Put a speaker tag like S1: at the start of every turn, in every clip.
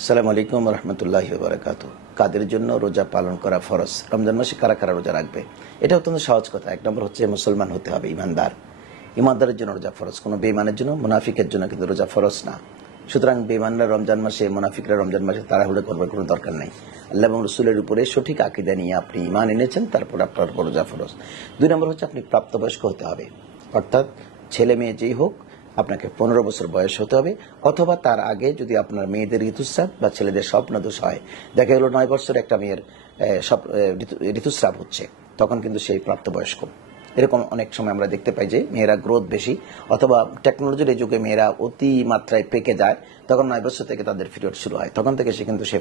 S1: সালাম আলাইকুম রহমতুল্লাহ বারকাত কাদের জন্য রোজা পালন করা ফরজ? রমজান মাসে কারা কারা রোজা রাখবে? এটা অত্যন্ত সহজ কথা। এক নম্বর হচ্ছে মুসলমান হতে হবে, ইমানদার। ইমানদারের জন্য রোজা ফরজ। কোনো বেইমানের জন্য মুনাফিকের জন্য কিন্তু রোজা ফরজ না। সুতরাং বেমানরা রমজান মাসে, মুনাফিকরা রমজান মাসে তাড়াহুড়ো করবার কোনো দরকার নেই। আল্লাহ এবং রসুলের উপরে সঠিক আকিদা নিয়ে আপনি ইমান এনেছেন, তারপর আপনার রোজা ফরজ। দুই নম্বর হচ্ছে আপনি প্রাপ্তবয়স্ক হতে হবে। অর্থাৎ ছেলে মেয়ে যেই হোক আপনাকে পনেরো বছর বয়স হতে হবে, অথবা তার আগে যদি আপনার মেয়েদের ঋতুস্রাব বা ছেলেদের স্বপ্ন দোষ হয়। দেখা গেল নয় বছর একটা মেয়ের ঋতুস্রাব হচ্ছে, তখন কিন্তু সেই প্রাপ্তবয়স্ক। এরকম অনেক সময় আমরা দেখতে পাই যে মেয়েরা গ্রোথ বেশি, অথবা টেকনোলজির এই যুগে মেয়েরা অতি মাত্রায় পেকে যায়, তখন নয় বছর থেকে তাদের পিরিয়ড শুরু হয়। তখন থেকে সে কিন্তু সে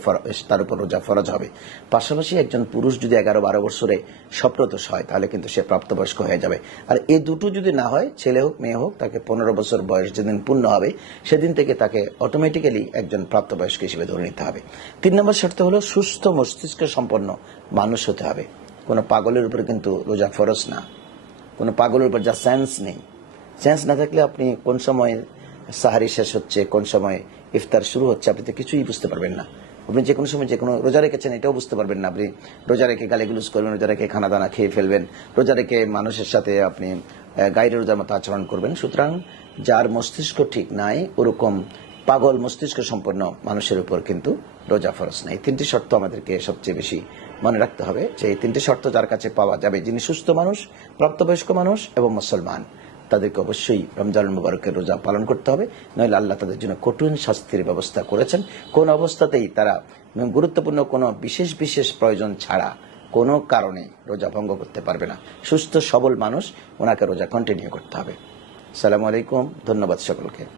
S1: তার উপর রোজা ফরজ হবে। পাশাপাশি একজন পুরুষ যদি এগারো বারো বছরে স্বপ্নদোষ হয়, তাহলে কিন্তু সে প্রাপ্তবয়স্ক হয়ে যাবে। আর এই দুটো যদি না হয়, ছেলে হোক, মেয়ে হোক, তাকে পনেরো বছর বয়স যেদিন পূর্ণ হবে, সেদিন থেকে তাকে অটোমেটিক্যালি একজন প্রাপ্তবয়স্ক হিসেবে ধরে নিতে হবে। তিন নম্বর শর্ত হলো সুস্থ মস্তিষ্ক সম্পন্ন মানুষ হতে হবে। কোনো পাগলের উপরে কিন্তু রোজা ফরজ না। কোনো পাগলের উপর যা সেন্স নেই। সেন্স না থাকলে আপনি কোন সময় সাহারি শেষ হচ্ছে, কোন সময় ইফতার শুরু হচ্ছে, আপনি তো কিছুই বুঝতে পারবেন না। আপনি যে কোনো সময় যে কোনো রোজা রেখেছেন, এটাও বুঝতে পারবেন না। আপনি রোজা রেখে গালিগুলুজ করবেন, রোজা রেখে খানা দানা খেয়ে ফেলবেন, রোজা রেখে মানুষের সাথে আপনি গাইরে রোজার মতো আচরণ করবেন। সুতরাং যার মস্তিষ্ক ঠিক নাই, ওরকম পাগল মস্তিষ্ক সম্পন্ন মানুষের উপর কিন্তু রোজা ফরজ নাই। তিনটি শর্ত আমাদেরকে সবচেয়ে বেশি মনে রাখতে হবে যে এই তিনটি শর্ত যার কাছে পাওয়া যাবে যিনি সুস্থ মানুষ, প্রাপ্তবয়স্ক মানুষ এবং মুসলমান। তাদেরকে অবশ্যই রমজান মুবারকের রোজা পালন করতে হবে, নইলে আল্লাহ তাদের জন্য কঠিন শাস্তির ব্যবস্থা করেছেন। কোন অবস্থাতেই তারা গুরুত্বপূর্ণ কোনো বিশেষ বিশেষ প্রয়োজন ছাড়া কোনো কারণে রোজা ভঙ্গ করতে পারবে না। সুস্থ সবল মানুষ ওনাকে রোজা কন্টিনিউ করতে হবে। সালাম আলাইকুম, ধন্যবাদ সকলকে।